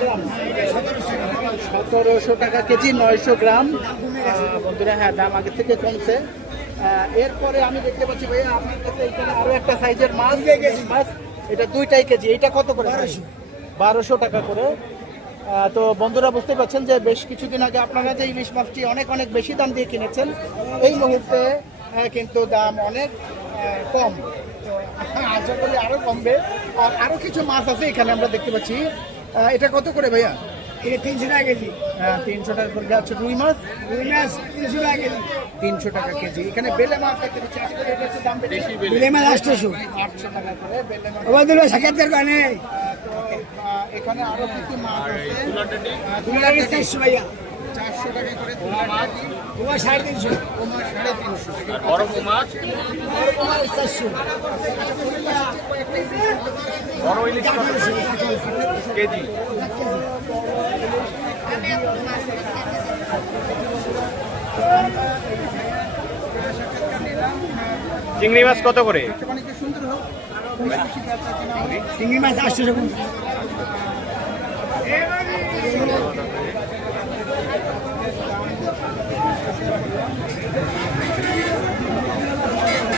গ্রাম সতেরোশো টাকা কেজি নয়শো গ্রাম। বন্ধুরা হ্যাঁ দাম আগে থেকে কমছে। এরপরে আমি দেখতে পাচ্ছি ভাইয়া আপনার কাছে এখানে আরও একটা সাইজের মাছ। মাছ এটা দুইটাই কেজি। এটা কত করে বারোশো। টাকা করে। তো বন্ধুরা বুঝতে পারছেন যে বেশ কিছুদিন আগে আপনারা যে ইলিশ মাছটি অনেক অনেক বেশি দাম দিয়ে কিনেছেন এই মুহূর্তে কিন্তু দাম অনেক কম। আশা করি আরও কমবে। আর আরও কিছু মাছ আছে এখানে আমরা দেখতে পাচ্ছি। এটা কত করে ভাইয়া? এটা তিনশো টাকা কেজি। হ্যাঁ, তিনশো টাকা করে যাচ্ছে রুই মাছ? রুই মাছ তিনশো টাকা কেজি। তিনশো টাকা কেজি। এখানে বেলে মাছ বিলে মাছ। আটশোশো আটশো। টাকা করে বেলে মাছ। ওবাদুল্লাহ সাক্ষাৎকার কানে এখানে আরও কিছু মাছ আছে। চারশো ভাইয়া। চারশো টাকা করে সাড়ে তিনশো। সাড়ে তিনশো। বড় মাছ চারশো। বড় ইলিশ কত কেজি। চিংড়ি মাছ কত করে। চিংড়ি মাছ আটশোশো